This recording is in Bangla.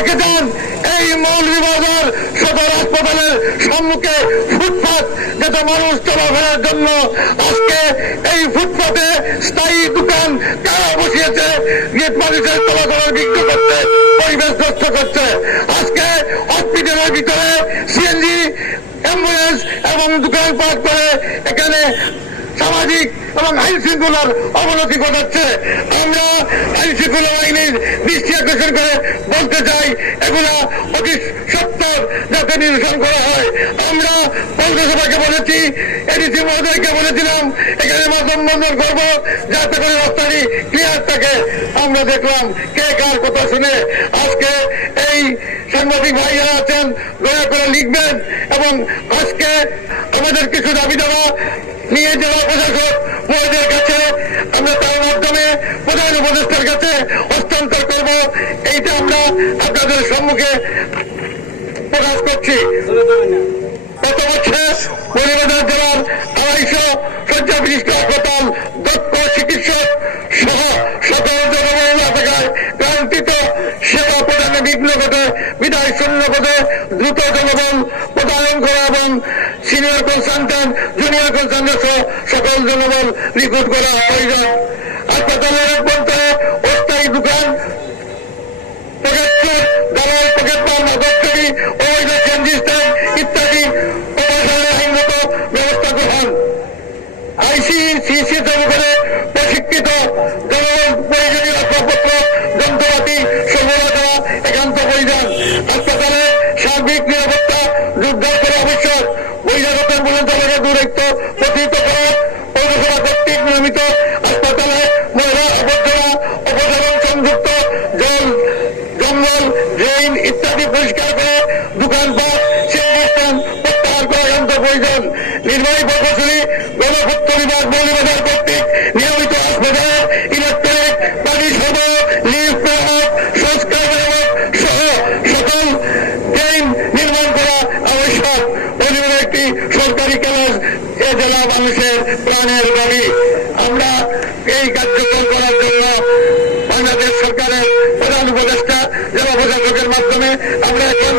দেখে যান এই মৌলভীবাজার সদর হাসপাতালের সম্মুখে ফুটপাত যেটা মানুষ চলাফেরার জন্য, আজকে এই ফুটপাতে স্থায়ী দোকান কারা বসিয়েছে, মানুষের চলাচলের বিঘ্ন করছে, পরিবেশ নষ্ট করছে। আজকে হসপিটালের ভিতরে সিএনজি, অ্যাম্বুলেন্স এবং দোকান পাঠ করে এখানে সামাজিক এবং আইন শৃঙ্খলার অবনতি ঘটাচ্ছে। আমরা আইন শৃঙ্খলা বাহিনীর দৃষ্টি আকর্ষণ করে বলতে চাই, এগুলা অতি সত্তর যাতে নিরসন করা হয়। আমরা পৌরসভাকে বলেছি, এডিসি মহোদয়কে বলেছিলাম এখানে মাধ্যম বন্ধন করবো যাতে করে রাস্তাটি ক্লিয়ার থাকে। আমরা দেখলাম কে কার কথা শুনে। আজকে এই সাংবাদিক ভাইরা আছেন, দয়া করে লিখবেন এবং আজকে আমাদের কিছু দাবি দেওয়া নিয়ে জেলা প্রশাসক মহোদয়ের কাছে আমরা তার মাধ্যমে প্রধান উপদেষ্টার কাছে হস্তান্তর করব। এইটা আমরা আপনাদের সম্মুখে প্রকাশ করছি। গত বছর মৌলভীবাজার জেলার 250 শয্যা বিশিষ্ট হাসপাতাল, দক্ষ চিকিৎসক সহ সকল জনবল এলাকায় ক্রান্তিত সেবা প্রদানে বিঘ্ন ঘটে বিদায় শূন্য পদে দ্রুত জনবল প্রদান করা এবং সিনিয়র কনসালটেন্ট, জুনিয়র কনসালটেন্ট সহ সকল জনবল রিক্রুট করা প্রয়োজন। হাসপাতালের অভ্যন্তরে অস্থায়ী দোকান, পকেট চোর, দালাল, পকেট মার, মাদককারী, অবৈধ সিএনজি স্ট্যান্ড ইত্যাদি প্রশাসনের আইনগত ব্যবস্থা গ্রহণ। আইসিসি চালু করে প্রশিক্ষিত জনবল, প্রয়োজনীয় আসবাবপত্র, যন্ত্রপাতি সরবরাহ করা একান্ত প্রয়োজন। হাসপাতালে সার্বিক নিরাপত্তা জোরদার করা আবশ্যক। বহিরাগত অ্যাম্বুলেন্স দূরত্ব প্রতিহিত করা। পৌরসভা কর্তৃক নিয়মিত হাসপাতালে ময়লা আবর্জনা অপসারণ সংযুক্ত জল, জঙ্গল, ড্রেন ইত্যাদি পরিষ্কার করে দোকানপাট, সিএনজি স্ট্যান্ড প্রত্যাহার করা একান্ত প্রয়োজন। নির্বাহী প্রকৌশলী গণপূর্ত বিভাগ মৌলভীবাজার কর্তৃক নিয়মিত হাসপাতালে ইলেকট্রিক, পানি সহ, লিফট মেরামত, সংস্কার মেরামত সহ সকল ড্রেন নির্মাণ করা আবশ্যক। মৌলভীবাজার একটি সরকারি কলেজ, এ জেলা মানুষের প্রাণের বাড়ি। আমরা এই কার্যক্রম করার জন্য বাংলাদেশ সরকারের প্রধান উপদেষ্টা জেলা প্রশাসকের মাধ্যমে আমরা এখন